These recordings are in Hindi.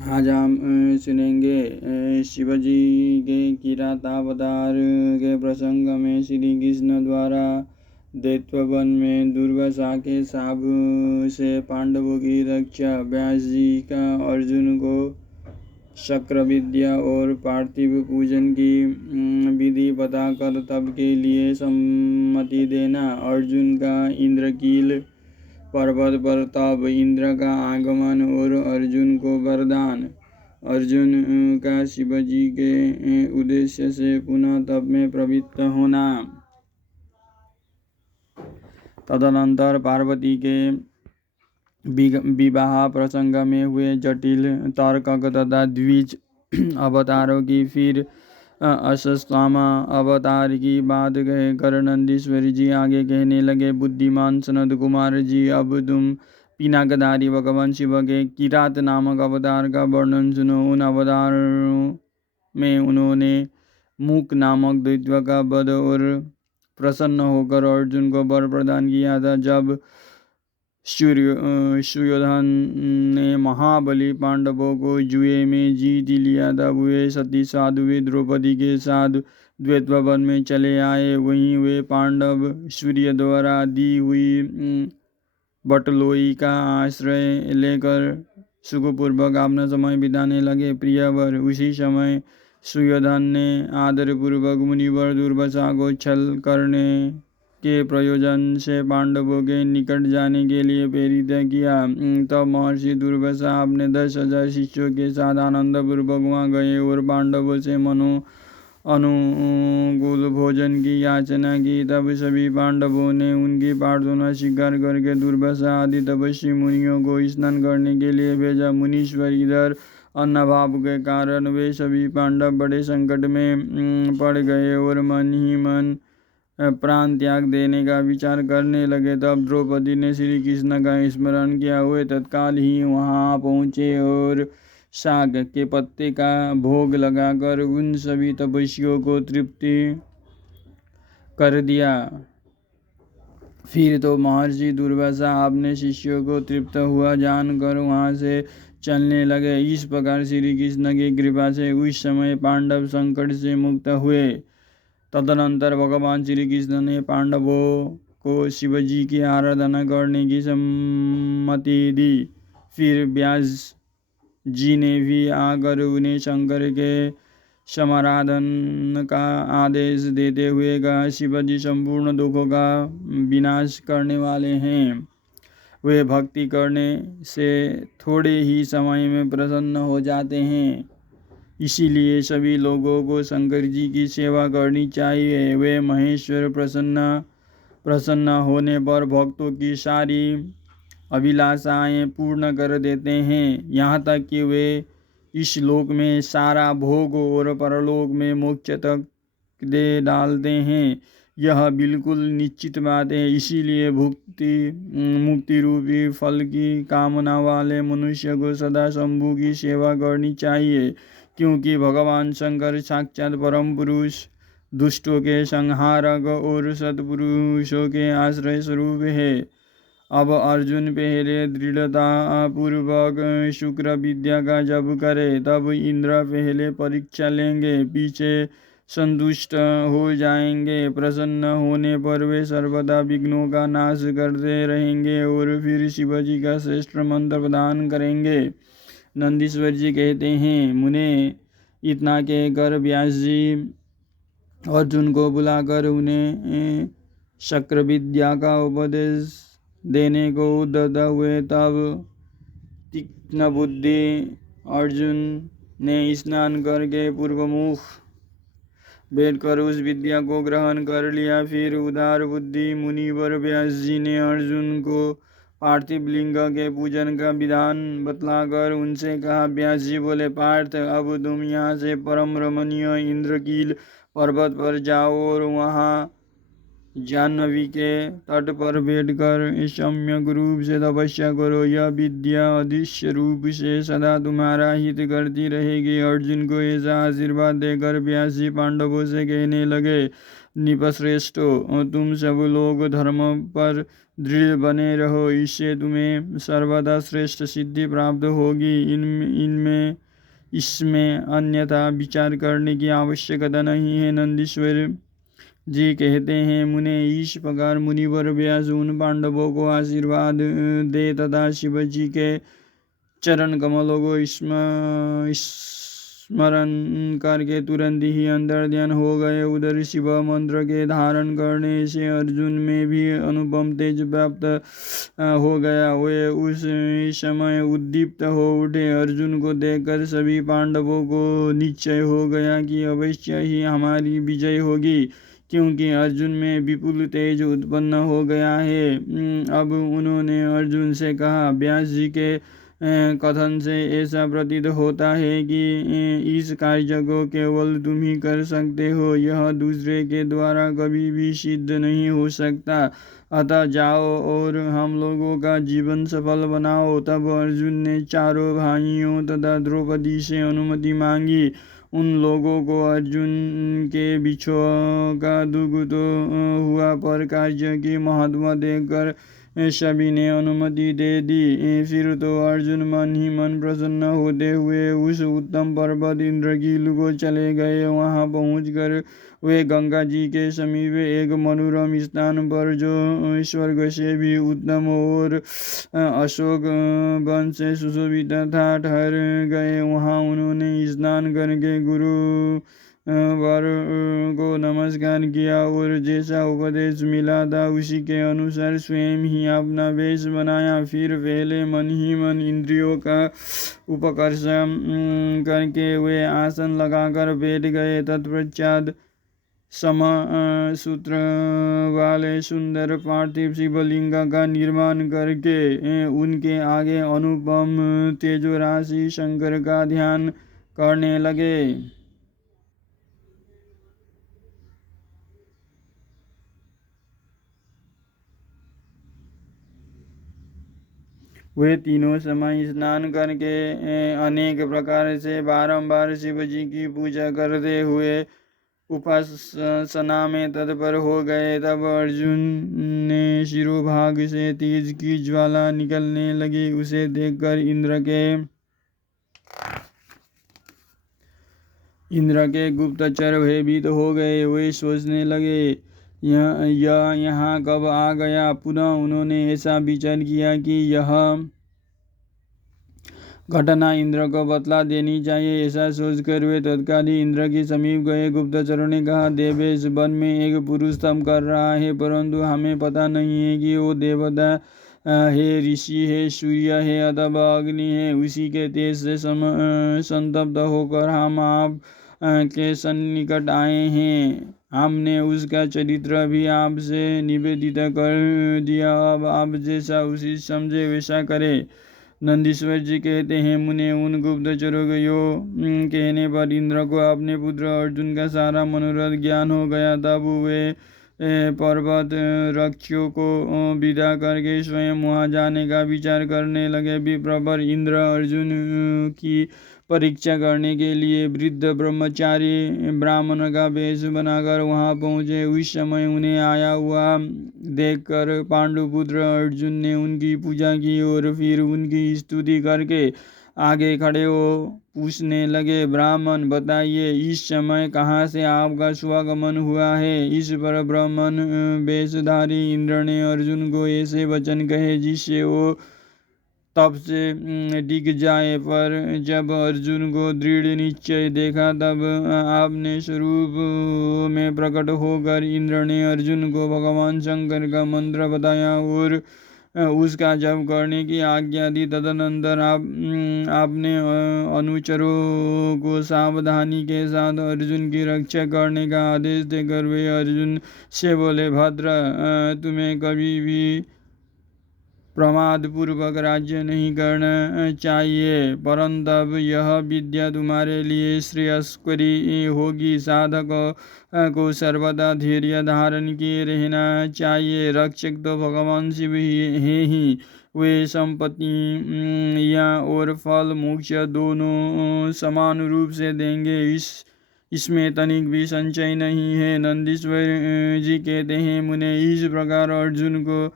आज हम सुनेंगे शिवजी के किरातावतार के प्रसंग में श्री कृष्ण द्वारा दैत्य वन में दुर्वासा के शाप से पांडवों की रक्षा। व्यास जी का अर्जुन को शक्र विद्या और पार्थिव पूजन की विधि बताकर तप के लिए सम्मति देना। अर्जुन का इंद्रकील पर्वत पर तप, इंद्र का आगमन और अर्जुन को वरदान। अर्जुन का शिवजी के उद्देश्य से पुनः तप में प्रवृत्त होना। तदनंतर पार्वती के विवाह प्रसंग में हुए जटिल तर्क तथा द्विज अवतारों की, फिर अश्वत्थामा अवतार की बात कहकर नंदीश्वरी जी आगे कहने लगे। बुद्धिमान सनत कुमार जी, अब तुम पिनाकधारी भगवान शिव के किरात नामक अवतार का वर्णन सुनो। उन अवतारों में उन्होंने मूक नामक दैत्य का वध और प्रसन्न होकर अर्जुन को वर प्रदान किया था। जब सुयोधन ने महाबली पांडवों को जुए में जीत लिया था, वे सती साध्वी द्रौपदी के साथ द्वैत वन में चले आए। वहीं वे पांडव सूर्य द्वारा दी हुई बटलोई का आश्रय लेकर सुखपूर्वक अपना समय बिताने लगे। प्रियवर, उसी समय सुयोधन ने आदरपूर्वक मुनिवर दुर्वासा को छल करने के प्रयोजन से पांडवों के निकट जाने के लिए प्रेरित किया। तब महर्षि दुर्वासा अपने 10,000 शिष्यों के साथ आनंदपूर्वक वहां गए और पांडवों से अनुकूल भोजन की याचना की। तब सभी पांडवों ने उनकी प्रार्थना स्वीकार करके दुर्वासा आदि तपस्वी मुनियों को स्नान करने के लिए भेजा। मुनीश्वर इधर अन्नभाव के कारण वे सभी पांडव बड़े संकट में पड़ गए और मन ही मन प्राण त्याग देने का विचार करने लगे। तब द्रौपदी ने श्री कृष्ण का स्मरण किया। वे तत्काल ही वहां पहुंचे और साग के पत्ते का भोग लगाकर उन सभी तपस्वियों को तृप्ति कर दिया। फिर तो महर्षि दुर्वासा अपने शिष्यों को तृप्त हुआ जानकर वहां से चलने लगे। इस प्रकार श्री कृष्ण की कृपा से उस समय पांडव संकट से मुक्त हुए। तदनंतर भगवान श्री कृष्ण ने पांडवों को शिवजी की आराधना करने की सम्मति दी। फिर व्यास जी ने भी आकर उन्हें शंकर के समाराधन का आदेश देते हुए कहा, शिवजी संपूर्ण दुखों का विनाश करने वाले हैं। वे भक्ति करने से थोड़े ही समय में प्रसन्न हो जाते हैं। इसीलिए सभी लोगों को शंकर जी की सेवा करनी चाहिए। वे महेश्वर प्रसन्न होने पर भक्तों की सारी अभिलाषाएं पूर्ण कर देते हैं, यहाँ तक कि वे इस लोक में सारा भोग और परलोक में मोक्ष तक दे डालते हैं। यह बिल्कुल निश्चित बात है। इसीलिए मुक्ति रूपी फल की कामना वाले मनुष्य को सदा शंभु की सेवा करनी चाहिए, क्योंकि भगवान शंकर साक्षात परम पुरुष, दुष्टों के संहारक और सत्पुरुषों के आश्रय स्वरूप है। अब अर्जुन पहले दृढ़ता पूर्वक शुक्र विद्या का जप करे, तब इंद्र पहले परीक्षा लेंगे, पीछे संतुष्ट हो जाएंगे। प्रसन्न होने पर वे सर्वदा विघ्नों का नाश करते रहेंगे और फिर शिवजी का श्रेष्ठ मंत्र प्रदान करेंगे। नंदीश्वर जी कहते हैं, मुने इतना कहकर व्यास जी अर्जुन को बुलाकर उन्हें शक्र विद्या का उपदेश देने को उद्यत हुए। तब तीक्ष्ण बुद्धि अर्जुन ने स्नान करके पूर्वमुख बैठकर उस विद्या को ग्रहण कर लिया। फिर उदार बुद्धि मुनिवर व्यास जी ने अर्जुन को पार्थिव लिंग के पूजन का विधान बतलाकर उनसे कहा। व्यास जी बोले, पार्थ, अब तुम यहाँ से परम रमणीय इंद्रकील पर्वत पर जाओ और वहाँ जाह्नवी के तट पर बैठकर सम्यक रूप से तपस्या करो। यह विद्या अदृश्य रूप से सदा तुम्हारा हित करती रहेगी। अर्जुन को ऐसा आशीर्वाद देकर व्यास जी पांडवों से कहने लगे, निपश्रेष्ठो, तुम सब लोग धर्म पर दृढ़ बने रहो, इससे तुम्हें सर्वदा श्रेष्ठ सिद्धि प्राप्त होगी। इसमें अन्यथा विचार करने की आवश्यकता नहीं है। नंदीश्वर जी कहते हैं, मुने इस प्रकार मुनिवर व्यास उन पांडवों को आशीर्वाद दे तथा शिव जी के चरण कमलों को स्मरण करके तुरंत ही अंतर्ध्यान हो गए। उधर शिव मंत्र के धारण करने से अर्जुन में भी अनुपम तेज प्राप्त हो गया। वे उस समय उद्दीप्त हो उठे। अर्जुन को देखकर सभी पांडवों को निश्चय हो गया कि अवश्य ही हमारी विजय होगी, क्योंकि अर्जुन में विपुल तेज उत्पन्न हो गया है। अब उन्होंने अर्जुन से कहा, व्यास जी के कथन से ऐसा प्रतीत होता है कि इस कार्य को केवल तुम ही कर सकते हो, यह दूसरे के द्वारा कभी भी सिद्ध नहीं हो सकता। अतः जाओ और हम लोगों का जीवन सफल बनाओ। तब अर्जुन ने चारों भाइयों तथा द्रौपदी से अनुमति मांगी। उन लोगों को अर्जुन के विछोह का दुख तो हुआ, पर कार्य की महत्व देखकर सभी ने अनुमति दे दी। फिर तो अर्जुन मन ही मन प्रसन्न होते हुए उस उत्तम पर्वत इंद्रकील को चले गए। वहां पहुंचकर वे गंगा जी के समीप एक मनोरम स्थान पर, जो स्वर्ग से भी उत्तम और अशोक वन से सुशोभित था, ठहर गए। वहां उन्होंने स्नान करके गुरु वर को नमस्कार किया और जैसा उपदेश मिला था उसी के अनुसार स्वयं ही अपना वेश बनाया। फिर पहले मन ही मन इंद्रियों का उपकर्ष करके वे आसन लगाकर बैठ गए। तत्पश्चात सम सूत्र वाले सुंदर पार्थिव शिवलिंग का निर्माण करके उनके आगे अनुपम तेजोराशि शंकर का ध्यान करने लगे। वे तीनों समय स्नान करके अनेक प्रकार से बारंबार शिव जी की पूजा करते हुए उपासना में तत्पर हो गए। तब अर्जुन ने शिरोभाग से तेज की ज्वाला निकलने लगी। उसे देखकर इंद्र के गुप्तचर भयभीत हो गए। वे सोचने लगे, यह यहाँ कब आ गया। पुनः उन्होंने ऐसा विचार किया कि यह घटना इंद्र को बतला देनी चाहिए। ऐसा सोचकर वे तत्काल ही इंद्र के समीप गए। गुप्तचरों ने कहा, देवेश, वन में एक पुरुष तप कर रहा है, परंतु हमें पता नहीं है कि वो देवता है, ऋषि है, सूर्य है अथवा अग्नि है। उसी के तेज से संतप्त होकर हम आप के सन्निकट आए हैं। हमने उसका चरित्र भी आपसे निवेदित कर दिया। अब आप जैसा उचित समझे वैसा करे। नंदीश्वर जी कहते हैं, मुने उन गुप्तचरों के यो कहने पर इंद्र को अपने पुत्र अर्जुन का सारा मनोरथ ज्ञान हो गया। तब वे पर्वत रक्षियों को विदा करके स्वयं वहां जाने का विचार करने लगे। विप्रवर इंद्र अर्जुन की परीक्षा करने के लिए वृद्ध ब्रह्मचारी ब्राह्मण का वेश बनाकर वहां पहुंचे। उस समय उन्हें आया हुआ देखकर पांडुपुत्र अर्जुन ने उनकी पूजा की और फिर उनकी स्तुति करके आगे खड़े हो पूछने लगे, ब्राह्मण बताइए, इस समय कहाँ से आपका स्वागमन हुआ है। इस पर ब्राह्मण वेशधारी इंद्र ने अर्जुन को ऐसे वचन कहे जिससे वो तब से डिग जाए। पर जब अर्जुन को दृढ़ निश्चय देखा तब आपने स्वरूप में प्रकट होकर इंद्र ने अर्जुन को भगवान शंकर का मंत्र बताया और उसका जप करने की आज्ञा दी। तदनंतर आपने अनुचरों को सावधानी के साथ अर्जुन की रक्षा करने का आदेश देकर वे अर्जुन से बोले, भद्र, तुम्हें कभी भी प्रमाद पूर्वक राज्य नहीं करना चाहिए, परंतु यह विद्या तुम्हारे लिए श्रेयस्करी होगी। साधक को सर्वदा धैर्य धारण किए रहना चाहिए। रक्षक तो भगवान शिव ही वे संपत्तियाँ और फल मोक्ष दोनों समान रूप से देंगे। इसमें तनिक भी संचय नहीं है। नंदीश्वर जी कहते हैं, मुने इस प्रकार अर्जुन को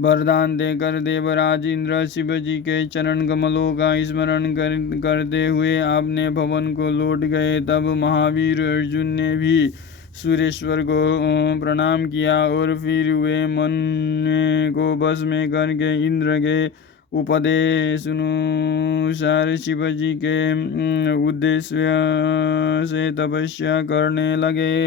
वरदान देकर देवराज इंद्र शिव जी के चरण कमलों का स्मरण करते हुए अपने भवन को लौट गए। तब महावीर अर्जुन ने भी सुरेश्वर को प्रणाम किया और फिर वे मन को बस में करके इंद्र के उपदेश अनुसार शिव जी के उद्देश्य से तपस्या करने लगे।